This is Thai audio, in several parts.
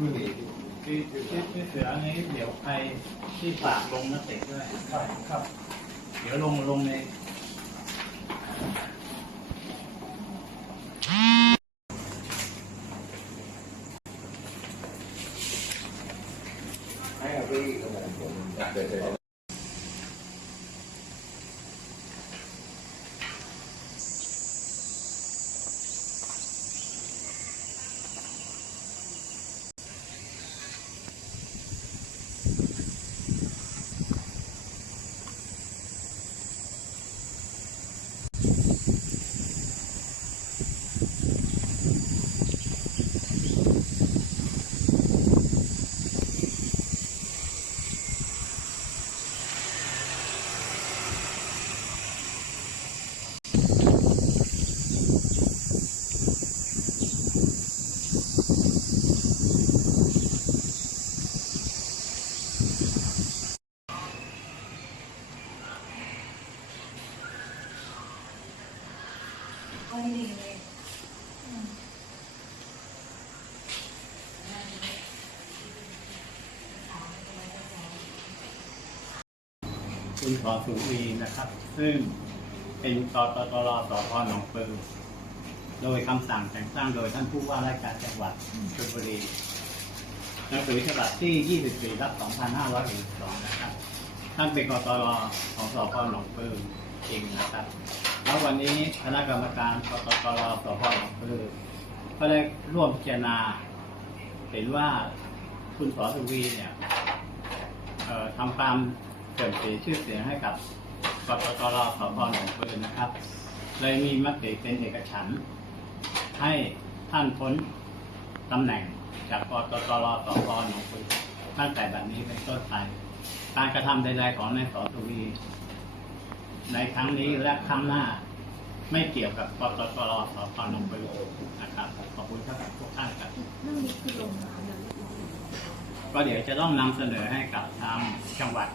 ไม่มีคือคือคือเสืออันนี้เดี๋ยวใครที่ฝากลงนักเตะด้วยครับครับเดี๋ยวลงลงในให้เอาไปอีกครับผมผมเดี๋ยวเดี๋ยว ให้ดีเลยคุณขอสุวีนะครับ ซึ่งเป็นตตตรสพหนองปือ โดยคำสั่งแต่งตั้งโดยท่านผู้ว่าราชการจังหวัดชลบุรีหนังสือฉบับที่ 24รับ2562นะครับ ท่านเป็นกตรของสพหนองปือจริงนะครับ แล้ววันนี้คณะกรรมการกตตรสพหนองปือก็ได้ร่วมพิจารณา เห็นว่าคุณสอสุวีเนี่ยทำความเสื่อมเสียชื่อเสียงให้กับกตตรสพหนองปืนนะครับ เลยมีมติเป็นเอกฉันท์ให้ท่านพ้นตำแหน่งจากกตตรสพหนองปืนตั้งแต่บัดนี้เป็นต้นไป การกระทำใดๆของนายสอทวี ในครั้งนี้และครั้งหน้า ไม่เกี่ยวกับกตตรสพหนองปืนนะครับ ขอบคุณครับทุกท่านครับเรื่องนี้คือลงมาแล้วเรียบร้อยก็เดี๋ยวจะต้องนำเสนอให้กับทางจังหวัด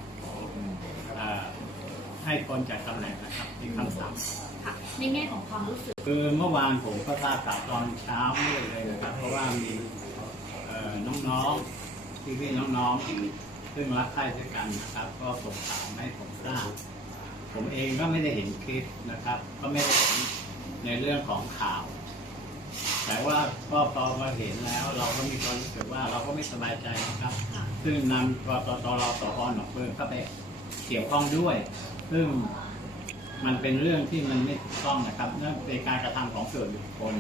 เอ่อให้พ้นจากตำแหน่งนะครับที่คำสั่งค่ะในแง่ของความรู้สึก คือเมื่อวานผมก็ทราบข่าวตอนเช้ามืดเลยนะครับ เพราะว่ามีเอ่อน้องๆพี่ๆน้องๆซึ่งรักใคร่ด้วยกันนะครับ ก็ส่งข่าวมาให้ผมทราบ ผมเองก็ไม่ได้เห็นคลิปนะครับ ก็ไม่ได้เห็นในเรื่องของข่าว แต่ว่าก็พอมาเห็นแล้ว เราก็มีความรู้สึกว่าเราก็ไม่สบายใจนะครับ ซึ่งนำกตตรสพหนองปือเข้าไปเกี่ยวข้องด้วย ซึ่งมันเป็นเรื่องที่มันไม่ถูกต้องนะครับเนื่องเป็นการกระทำของส่วนบุคคล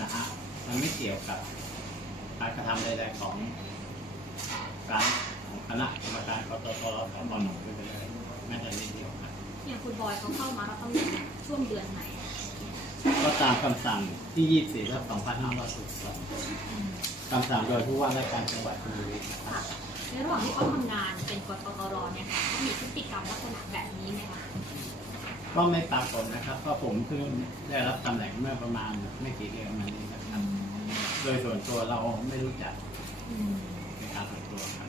นะฮะมันไม่เกี่ยวกับการกระทำใดๆของการของคณะกรรมการกตตรสพหนองปือเลยแม้แต่นิดเดียวครับ อย่างคุณบอยเขาเข้ามารับตำแหน่งช่วงเดือนไหนก็ตามคำสั่งที่ 24รับ2562คำสั่งโดยผู้ว่าราชการจังหวัดชลบุรีนะครับค่ะในระหว่างที่เขาทำงานเป็นกตตรเนี่ยค่ะเขามีพฤติกรรมลักษณะแบบนี้ไหมคะก็ไม่ปรากฏนะครับเพราะผมเพิ่งได้รับตำแหน่งเมื่อประมาณไม่กี่เดือนมานี้นะครับ โดยส่วนตัวเราไม่รู้จักอืมในการส่วนตัวครับ